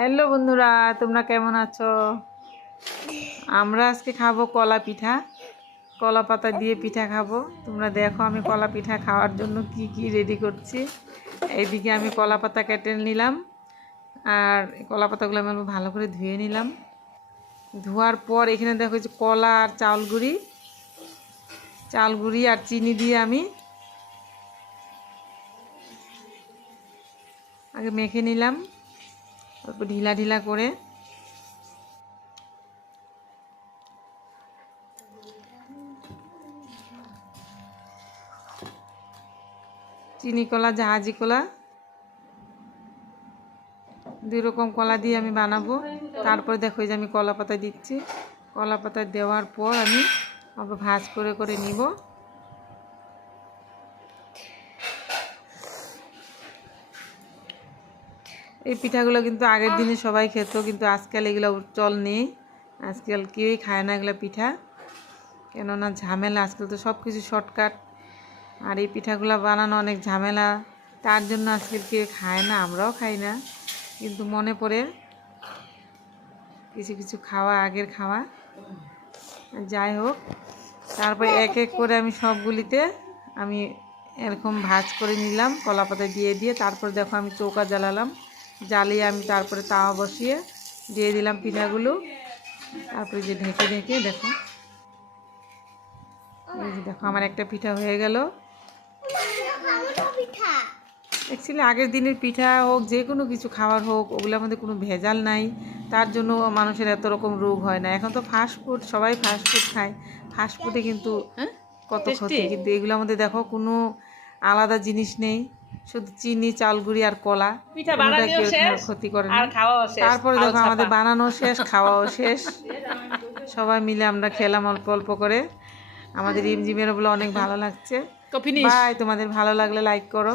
Hello বন্ধুরা, তোমরা কেমন আছো? আমরা আজকে খাবো কলা পিঠা। কলা পাতা দিয়ে পিঠা খাবো। তোমরা দেখো আমি কলা পিঠা খাওয়ার জন্য কি কি রেডি করছি। এইদিকে আমি কলা পাতা কেটে নিলাম, আর কলা পাতাগুলো আমি ভালো করে ধুয়ে নিলাম। ধোয়ার পর এখানে দেখো যে কলা আর চাউল গুঁড়ি আর চিনি দিয়ে আমি আগে মেখে নিলাম, তারপর ঢিলা ঢিলা করে চিনি কলা জাহাজি কলা দুই রকম কলা দিয়ে আমি বানাবো। তারপরে দেখো যে আমি কলা পাতা দিচ্ছি। কলা পাতা দেওয়ার পর আমি আবার ভাজ করে করে নিব। এই পিঠাগুলো কিন্তু আগের দিনে সবাই খেত, কিন্তু আজকাল এগুলো চল নেই। আজকাল কেউই খায় না এগুলো পিঠা, কেননা ঝামেলা। আজকাল তো সব কিছু শর্টকাট, আর এই পিঠাগুলো বানানো অনেক ঝামেলা। তার জন্য আজকাল কেউ খায় না, আমরাও খাই না। কিন্তু মনে পড়ে কিছু কিছু খাওয়া, আগের খাওয়া। যাই হোক, তারপরে এক এক করে আমি সবগুলিতে আমি এরকম ভাজ করে নিলাম কলা পাতা দিয়ে দিয়ে। তারপরে দেখো আমি চৌকা জ্বালালাম, জ্বালিয়ে আমি তারপরে তাওয়া বসিয়ে দিয়ে দিলাম পিঠাগুলো। তারপরে যে ঢেকে ঢেকে দেখো, এই যে দেখো আমার একটা পিঠা হয়ে গেল। অ্যাকচুয়ালি আগের দিনের পিঠা হোক, যে কোনো কিছু খাবার হোক, ওগুলোর মধ্যে কোনো ভেজাল নাই। তার জন্য মানুষের এত রকম রোগ হয় না। এখন তো ফাস্টফুড, সবাই ফাস্টফুড খায়। ফাস্টফুডে কিন্তু কত ক্ষতি, কিন্তু এগুলোর মধ্যে দেখো কোনো আলাদা জিনিস নেই, শুধু চিনি, চাল গুঁড়ি আর কলা। ক্ষতি করে না। তারপরে দেখো আমাদের বানানো শেষ, খাওয়াও শেষ। সবাই মিলে আমরা খেলাম অল্প অল্প করে। আমাদের রিমঝিমের বলে অনেক ভালো লাগছে। বাই, তোমাদের ভালো লাগলে লাইক করো।